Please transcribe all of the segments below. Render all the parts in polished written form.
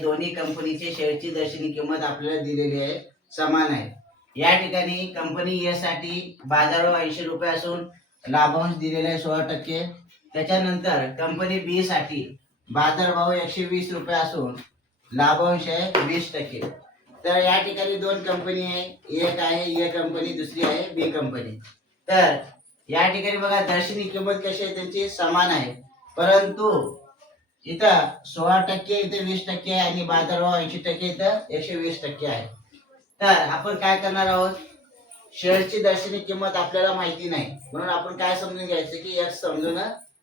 दोन्ही कंपनीचे शेअरची दर्शनी किंमत आपल्याला दिलेली आहे, समान आहे। या ठिकाणी कंपनी ए साठी बाजारभाव 80 रुपये असून लाभांश दिलेला आहे 16%। त्याच्यानंतर कंपनी बी साठी बाजारभाव 120 रुपये असून लाभांश आहे 20%। तर या ठिकाणी दोन कंपनी आहे, एक आहे ए कंपनी, दुसरी आहे बी कंपनी। तर या ठिकाणी बघा दर्शनी किंमत कशी आहे त्यांची समान आहे, परंतु इथं 16%, इथं 20% आहे आणि बाजारभाव 80%, इथं 120% आहे। तर आपण काय करणार आहोत, शेअरची दर्शनी किंमत आपल्याला माहिती नाही म्हणून आपण काय समजून घ्यायचं की एक्स समजून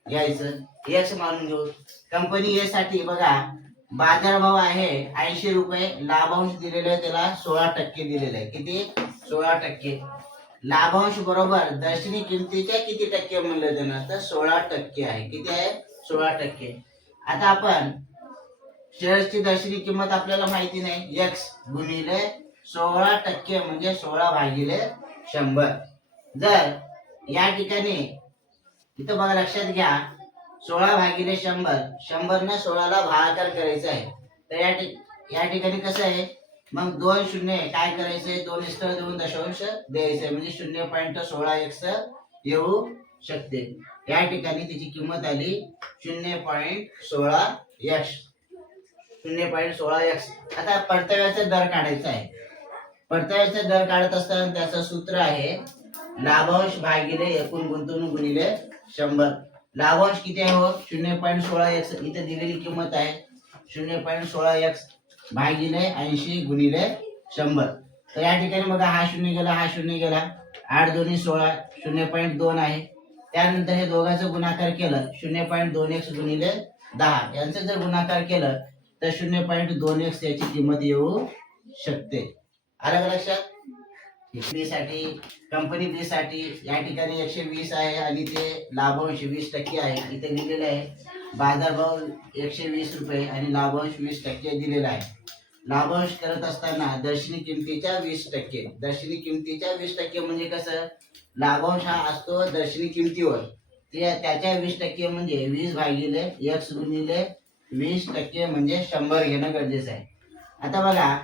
घ्यायचं, एक्स मानून घेऊ। कंपनी ए साठी बघा बाजारभाव आहे 80 रुपये, लाभांश दिलेला आहे त्याला 16% दिलेला आहे, किती 16%। लाभांश बरोबर दर्शनी किमतीच्या किती टक्के म्हणलं त्यानं, तर 16% आहे, किती आहे 16%। आता आपण शेअर्सची दर्शनी किंमत आपल्याला माहिती नाही, एक्स गुणिले 16% म्हणजे 16/100। जर या ठिकाणी इथं बघा लक्षात घ्या 16/100, 100 न 16 ला भागाकार करायचा आहे। तर या ठिकाणी कसं आहे, मग 2 शून्य काय करायचंय, 2:2 दशांश द्यायचंय म्हणजे 0.16x येऊ शकते। या ठिकाणी त्याची किंमत आली 0.16x, 0.16x। आता परताव्याचा दर काढायचा आहे। परताव्याचा दर काढत असताना त्याचं सूत्र आहे लाभांश भागिले एकूण गुंतवणूक गुणिले 100। लाभांश किती आहे हो, 0.16x, इथे दिलेली किंमत आहे 0.16x भागिले 80 गुणिले 100। तर या ठिकाणी बघा हा शून्य गेला, हा शून्य गेला, 8 दोन्ही 16, 0.2 आहे। त्यानंतर हे दोघांचं गुणाकार केलं 0.2x गुणिले 10, यांचं जर गुणाकार केलं तर 0.2x याची किंमत येऊ शकते। आलं का लक्षात? बी साठी कंपनी बी साठी या ठिकाणी 120 आहे आणि ते लाभांश 20% आहे, इथे दिलेले आहे बाजारभाव 120 रुपये आणि लाभांश 20% दिलेला आहे। लाभांश करत असताना दर्शनी किमतीच्या 20%, दर्शनी किमतीच्या 20% म्हणजे कसं, लाभांश हा असतो दर्शनी किमतीवर, त्याच्या 20% म्हणजे 20/x गुणिले 20% म्हणजे 100 घेणं गरजेचं आहे। आता बघा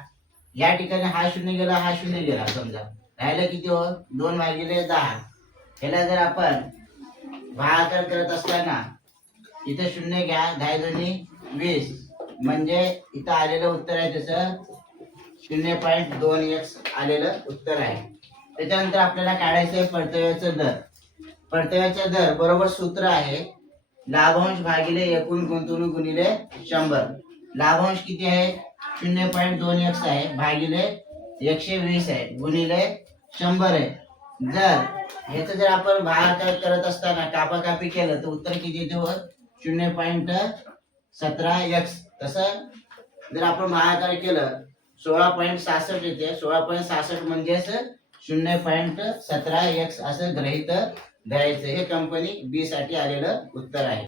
या ठिकाणी हा शून्य गेला, हा शून्य गेला, समजा राहिलं किती हो, 2/10। ह्याला जर आपण भागाकार करत असताना इथं शून्य घ्या, 10 दोन्ही 20 म्हणजे इथं आलेलं उत्तर आहे त्याचं 0.2x आलेलं उत्तर आहे। त्याच्यानंतर आपल्याला काढायचं आहे परताव्याचा दर। परताव्याचा दर बरोबर सूत्र आहे लाभांश भागिले एकूण गुंतवणूक गुणिले 100। लाभांश किती आहे 0.2x आहे भागिले 120 आहे गुणिले 100 आहे। जर आपण भागाकार करत असताना कापाकापी केलं तर उत्तर किती येते हो, 0.17x। तसं जर आपण भागाकार केलं 16.66 येते, 16.66 म्हणजेच 0.17x असं गृहीत धरायचं। हे कंपनी बी साठी आलेलं उत्तर आहे।